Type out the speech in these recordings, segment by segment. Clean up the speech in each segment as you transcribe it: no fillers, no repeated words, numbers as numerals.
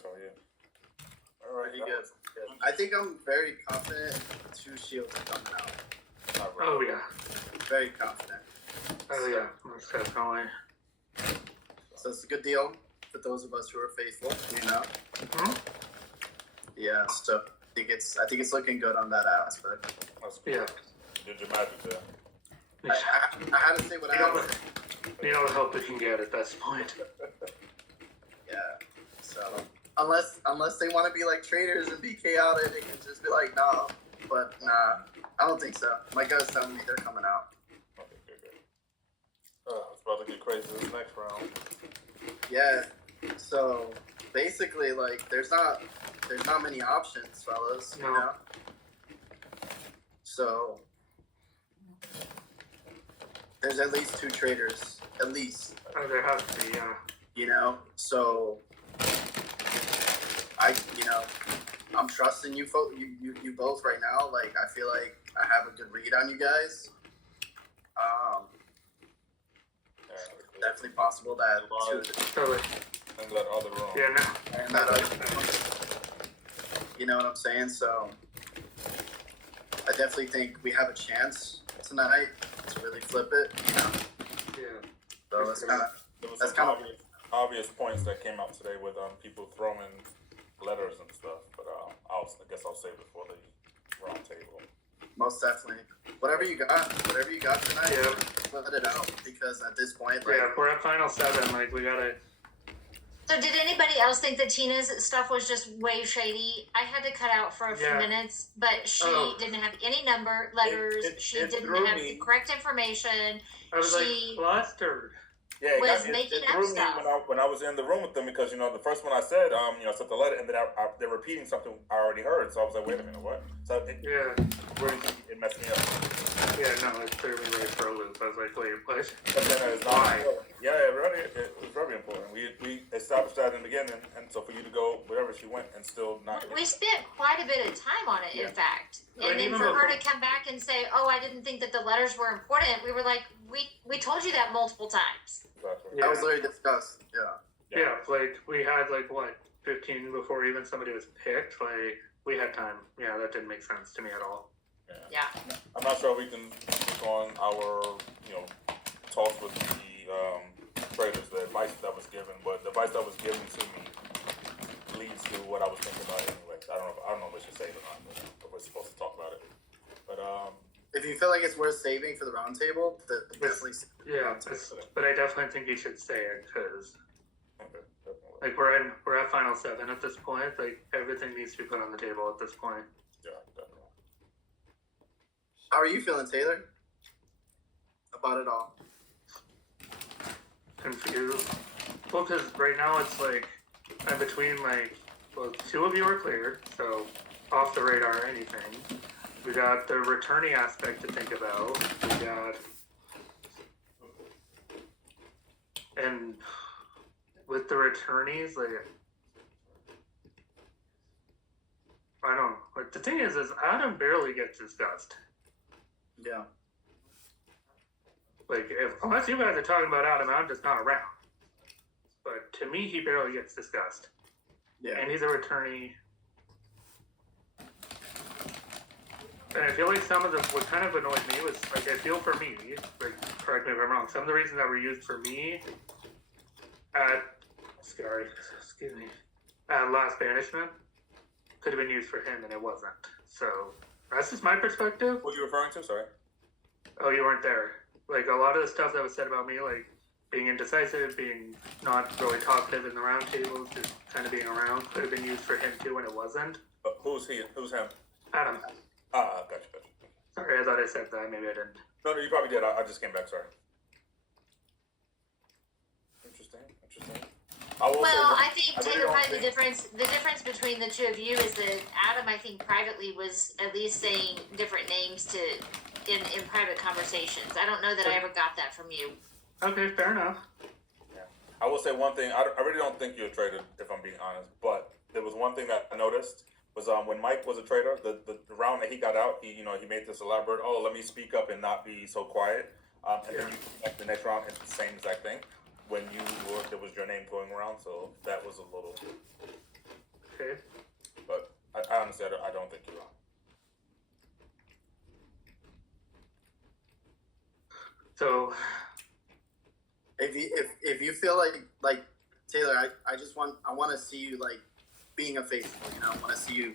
so yeah. All right, Pretty good. I think I'm very confident 2 shields are coming out. Oh yeah. Very confident. Oh yeah. Most definitely. So it's a good deal for those of us who are faithful, you know. Hmm? Yeah. So I think it's looking good on that aspect. That's good. Yeah. Did your magic there. I had to say what I had to say. You know what help we can get at this point. Yeah. So unless they want to be like traitors and be chaotic and just be like, no. But nah, I don't think so. My gut's telling me they're coming out. Okay, good. It's about to get crazy this next round. Yeah. So basically, like, there's not many options, fellas. No. You know. So there's at least 2 traitors, at least. Oh, there has to be, yeah. You know. So I'm trusting you both right now. Like, I feel like I have a good read on you guys. Definitely possible that Totally. In that other room. Yeah, no. and that you know what I'm saying? So I definitely think we have a chance tonight to really flip it. You know. Yeah. So that's kind of There was that's some kind of obvious points that came out today with people throwing letters and stuff, but I guess I'll save it for the round table. most definitely whatever you got tonight. Yeah. Let it out, because at this point, like, Yeah, if we're at final 7, like, we gotta... So did anybody else think that Tina's stuff was just way shady? I had to cut out for a few minutes, but she didn't have any letters. She didn't have the correct information. I was like, flustered. Yeah, Was making it up threw me stuff. when I was in the room with them, because the first one I said, I sent the letter, and then they're repeating something I already heard, so I was like, wait a minute, what? So it really it messed me up. Yeah, no, it threw me right for a loop. I was like, wait, what? But then it's not important. Yeah, it was very important. We established that in the beginning, and so for you to go wherever she went and still not. We spent quite a bit of time on it, in fact. And then for her to come back and say, "Oh, I didn't think that the letters were important," we were like, "We told you that multiple times." Exactly. that was literally discussed. Yeah, like, we had, like, what, 15 before even somebody was picked? Like, we had time. Yeah, that didn't make sense to me at all. Yeah. I'm not sure we can speak on our, talks with the traders, the advice that was given, but the advice that was given to me leads to what I was thinking about anyway. I don't know if we should say it or not, but we're supposed to talk about it. But If you feel like it's worth saving for the round table, definitely. Yeah, but I definitely think you should say it, because, okay, definitely. like, we're at final 7 at this point. Like, everything needs to be put on the table at this point. Yeah, definitely. How are you feeling, Taylor? About it all? Confused. Well, because right now it's like, I'm between, like, well, 2 of you are clear, so off the radar or anything. We got the returnee aspect to think about. We got... And with the returnees, like... I don't know. Like, the thing is Adam barely gets discussed. Yeah. Like, unless you guys are talking about Adam, I'm just not around. But to me, he barely gets discussed. Yeah. And he's a returnee. And I feel like some of what kind of annoyed me was, like, I feel for me, like, correct me if I'm wrong, some of the reasons that were used for me at Last Banishment could have been used for him, and it wasn't. So, that's just my perspective. What are you referring to? Sorry. Oh, you weren't there. Like, a lot of the stuff that was said about me, like, being indecisive, being not really talkative in the round tables, just kind of being around, could have been used for him too, and it wasn't. Who's he? Who's him? Adam. Gotcha. Sorry, I thought I said that. Maybe I didn't. No, you probably did. I just came back. Sorry. Interesting. I think Taylor, probably the difference between the 2 of you is that Adam, I think, privately was at least saying different names in private conversations. I don't know that I ever got that from you. Okay, fair enough. Yeah. I will say one thing. I really don't think you're a traitor, if I'm being honest. But there was one thing that I noticed was when Mike was a traitor, the round that he got out, he made this elaborate, let me speak up and not be so quiet. And then the next round, it's the same exact thing. When there was your name going around, so that was a little feel like Taylor? I want to see you like being a faithful. You know, I want to see you.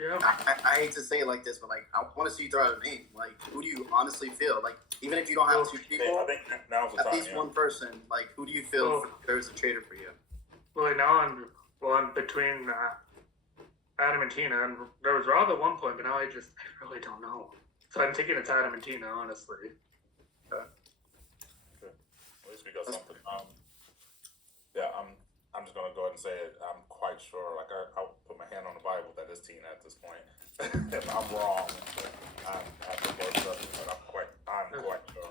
Yeah. I hate to say it like this, but like I want to see you throw out a name. Like, who do you honestly feel like? Even if you don't have two people, I think now's the at time. least one person. Like, who do you feel there's a traitor for you? Well, now I'm between Adam and Tina, and there was Rob at one point, but now I really don't know. So I'm thinking it's Adam and Tina, honestly. At least we got something. Yeah, I'm just gonna go ahead and say it. I'm quite sure. Like I'll put my hand on the Bible that it's Tina at this point. If I'm wrong, I'm at the word judgment, but I'm quite sure.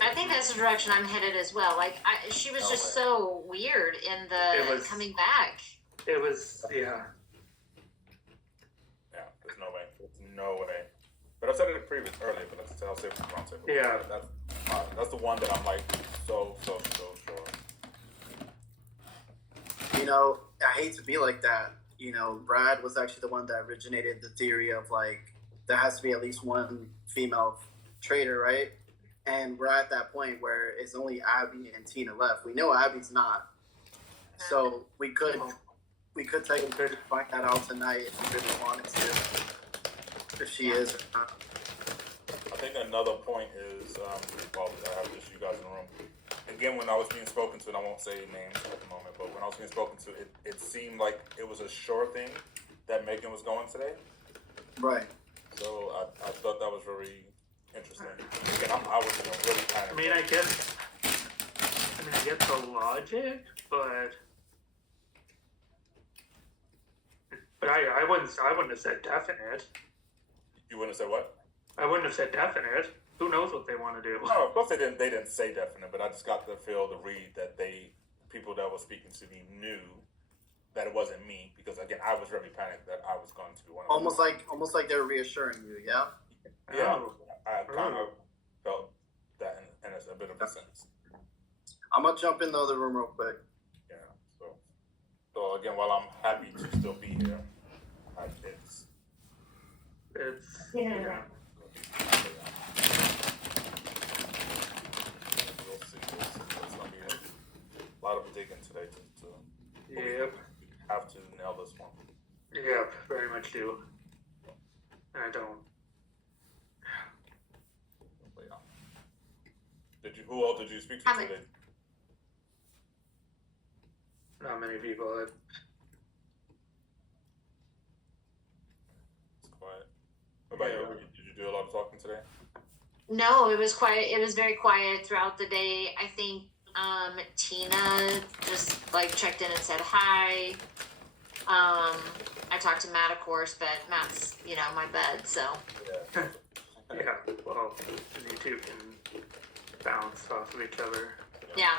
I think that's the direction I'm headed as well. Like, she was just so weird in the coming back. It was, yeah. Yeah, there's no way. There's no way. But I've said it earlier, but I'll say it from wrong. Yeah. That's the one that I'm like so sure. You know, I hate to be like that. You know, Brad was actually the one that originated the theory of like there has to be at least one female traitor, right? And we're at that point where it's only Abby and Tina left. We know Abby's not, so we could technically find that out tonight if we really wanted to, if she is or not. I think another point is, well, I have just you guys in the room. Again, when I was being spoken to, and I won't say names at the moment, but when I was being spoken to, it seemed like it was a sure thing that Megan was going today. Right. So I thought that was very interesting. Again, I was really panicked. I get the logic, but I wouldn't have said definite. You wouldn't have said what? I wouldn't have said definite. Who knows what they want to do? No, of course they didn't say definite, but I just got the feel to read that people that were speaking to me knew that it wasn't me, because again I was very panicked that I was going to be one of them. Almost like they're reassuring you, yeah? Yeah. I kind of felt that in a bit of a sense. I'm gonna jump in the other room real quick. Yeah. So again, while I'm happy to still be here, It's Yeah. We'll see. It's gonna be a lot of digging today to Yep. have to nail this one. Yep, very much do. And I don't. But yeah. Who else did you speak to today? Not many people. It's quiet. What about you? Did you do a lot of talking today? No, it was quiet. It was very quiet throughout the day. I think Tina just like checked in and said hi. I talked to Matt, of course, but Matt's my bed, so. Yeah. Yeah. Well, you two can bounce off of each other. Yeah.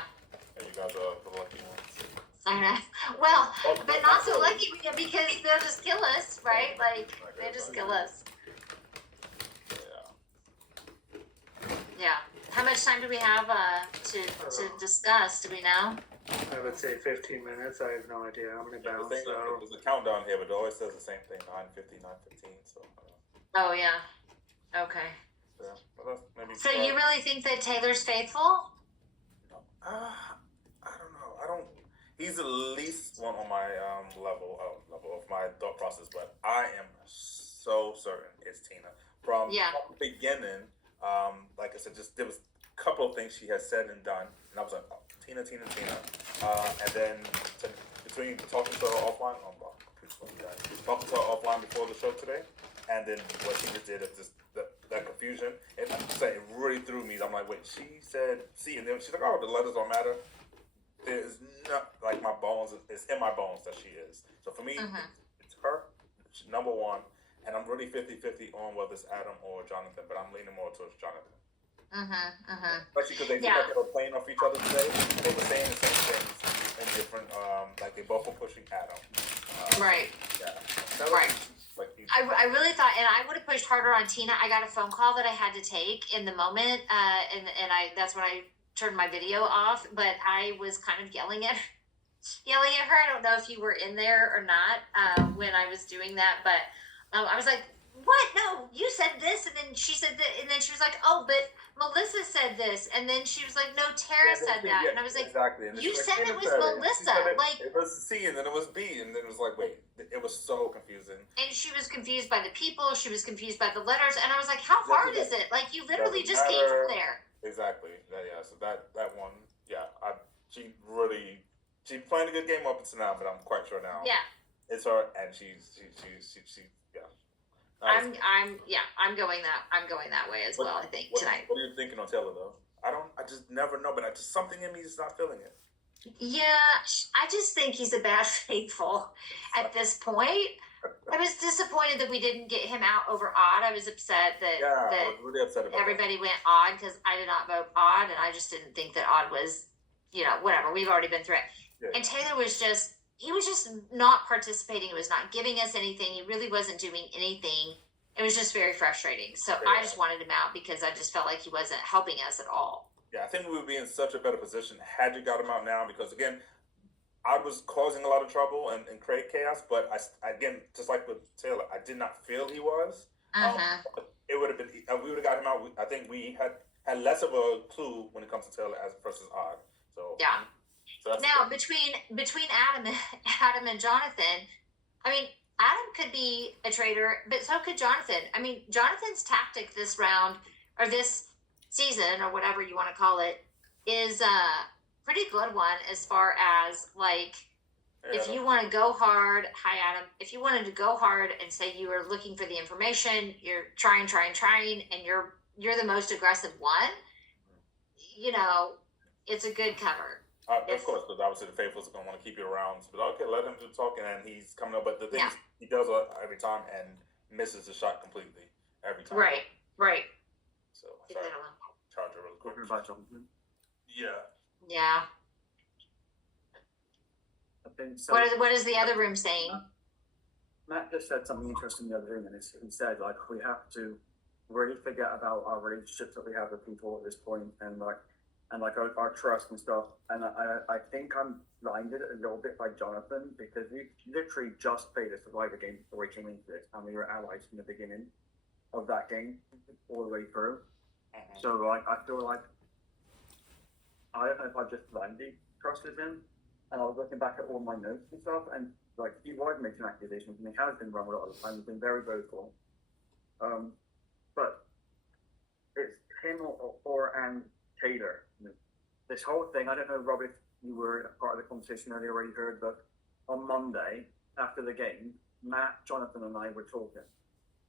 And you guys are the lucky ones. I know. Well, but not so lucky because they'll just kill us, right? Like they just kill us. Yeah. How much time do we have to discuss? Do we know? I would say 15 minutes. I have no idea. I'm gonna bounce. There's a countdown here, but it always says the same thing: 9:50, 9:15. So. Oh yeah. Okay. Yeah. Well, maybe. So you really think that Taylor's faithful? I don't know. He's the least one on my level of my thought process, but I am so certain it's Tina from the beginning. Like I said, just there was a couple of things she has said and done, and I was like, oh, Tina. And then between talking to her offline, talking to her offline before the show today, and then what she just did, just that confusion, and I'm saying it really threw me. I'm like, wait, she said C, and then she's like, oh, the letters don't matter. There's not like my bones. It's in my bones that she is. So for me, it's her, number one. And I'm really 50-50 on whether it's Adam or Jonathan, but I'm leaning more towards Jonathan. Especially because they seem like they were playing off each other today. And they were saying the same things in different, like they both were pushing Adam. Right. Yeah. Right. I really thought, and I would have pushed harder on Tina. I got a phone call that I had to take in the moment, and that's when I turned my video off. But I was kind of yelling at her. I don't know if you were in there or not when I was doing that, but. I was like, what? No, you said this, and then she said that, and then she was like, oh, but Melissa said this, and then she was like, no, Tara said that, and I was like, exactly. And you she's said like, it was Taylor said it. Melissa, like, it was C, and then it was B, and then it was like, wait, it was so confusing. and she was confused by the people, she was confused by the letters, and I was like, how hard is it? Like, you literally just came from there. Exactly. Yeah. So that one, yeah, she's playing a good game up until now, but I'm quite sure now. Yeah. It's her, and she's yeah. I'm going that way as well. I think tonight. What are you thinking on Taylor though? I just never know, but just something in me is not feeling it. Yeah, I just think he's a bad faithful at this point. I was disappointed that we didn't get him out over Odd. I was upset that I was really upset about everybody went Odd because I did not vote Odd, and I just didn't think that Odd was, whatever. We've already been through it. Yeah. And Taylor was just not participating. He was not giving us anything. He really wasn't doing anything. It was just very frustrating. So I just wanted him out because I just felt like he wasn't helping us at all. Yeah, I think we would be in such a better position had you got him out now because, again, I was causing a lot of trouble and create chaos, but again, just like with Taylor, I did not feel he was. It would have been, we would have got him out. I think we had less of a clue when it comes to Taylor as versus Odd. So yeah. So now between Adam and Jonathan, I mean, Adam could be a traitor, but so could Jonathan. I mean, Jonathan's tactic this round or this season or whatever you want to call it is a pretty good one as far as like if you want to go hard. Hi, Adam. If you wanted to go hard and say you were looking for the information, you're trying, and you're the most aggressive one. It's a good cover. Of course, because obviously the faithfuls are going to want to keep you around. But okay, let him do talking, and he's coming up. But the thing is, he does it every time and misses the shot completely every time. Right. So, sorry. Charge it really quick. Yeah. Yeah. I think so. What is the other room saying? Matt just said something interesting in the other room, and he said, like, we have to really forget about our relationships that we have with people at this point, and our trust and stuff. And I think I'm blinded a little bit by Jonathan because we literally just played a Survivor game before we came into this, and we were allies from the beginning of that game all the way through. So like I feel like I don't know if I just blindly trusted him, and I was looking back at all my notes and stuff, and like he was making accusations, and he has been wrong a lot of the time. He's been very vocal, but it's him and Taylor. This whole thing, I don't know, Rob, if you were part of the conversation earlier already heard, but on Monday after the game, Matt, Jonathan, and I were talking,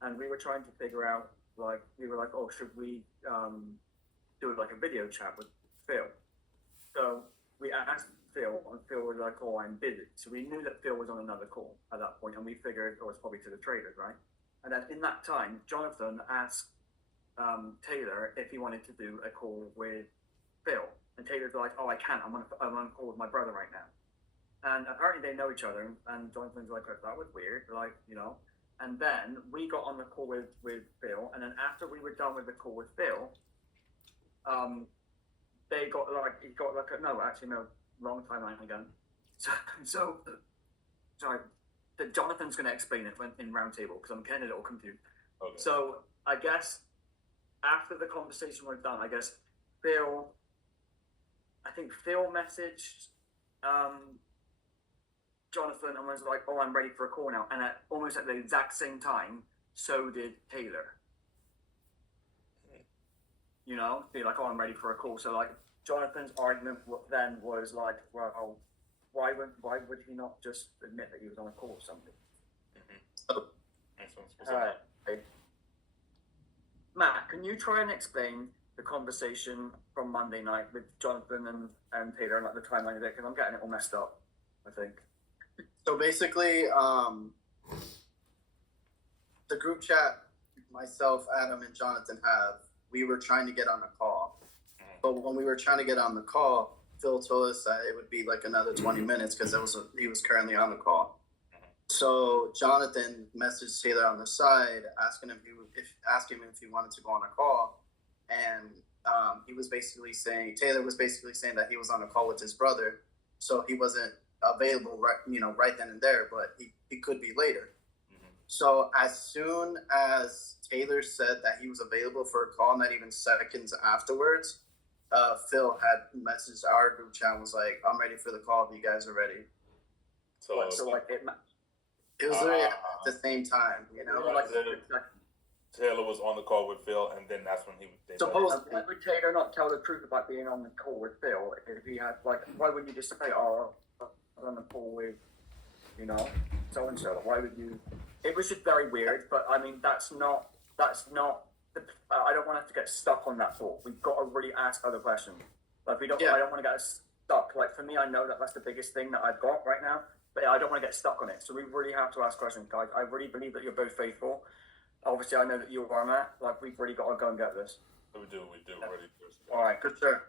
and we were trying to figure out, like, we were like, oh, should we do like a video chat with Phil? So we asked Phil, and Phil was like, oh, I'm busy. So we knew that Phil was on another call at that point, and we figured it was probably to the Traitors, right? And then in that time, Jonathan asked Taylor if he wanted to do a call with Phil, and Taylor's like, "Oh, I can't. I'm on a call with my brother right now." And apparently they know each other. And Jonathan's like, "That was weird," like, And then we got on the call with Phil, and then after we were done with the call with Phil, they got wrong timeline again. So sorry. Jonathan's going to explain it in roundtable because I'm getting a little confused. Okay. So I guess after the conversation was done, I guess Phil messaged Jonathan and was like, "Oh, I'm ready for a call now." And almost at the exact same time, so did Taylor. Be like, "Oh, I'm ready for a call." So like Jonathan's argument then was like, "Well, why would he not just admit that he was on a call or something?" Right. Matt, can you try and explain the conversation from Monday night with Jonathan and Taylor and like the timeline of it? Because I'm getting it all messed up, I think. So basically, the group chat myself, Adam, and Jonathan we were trying to get on a call. But when we were trying to get on the call, Phil told us that it would be like another 20 minutes because he was currently on the call. So Jonathan messaged Taylor on the side, asking him if he wanted to go on a call, and Taylor was basically saying that he was on a call with his brother, so he wasn't available right then and there, but he could be later. So as soon as Taylor said that he was available for a call, not even seconds afterwards, Phil had messaged our group chat and was like, "I'm ready for the call if you guys are ready." So, like it was literally at the same time, like Taylor was on the call with Phil, and then that's when they supposedly. Why would Taylor not tell the truth about being on the call with Phil if he had why wouldn't you just say, "Oh, I was on the call with, so and so"? Why would you? It was just very weird, but I mean that's not. I don't want us to get stuck on that thought. We've got to really ask other questions. Like we don't. Yeah. I don't want to get stuck. Like for me, I know that that's the biggest thing that I've got right now, but I don't want to get stuck on it. So we really have to ask questions, guys. I really believe that you're both faithful. Obviously, I know that you are, Matt. Like we've really got to go and get this. We do, really do. All right, For sure.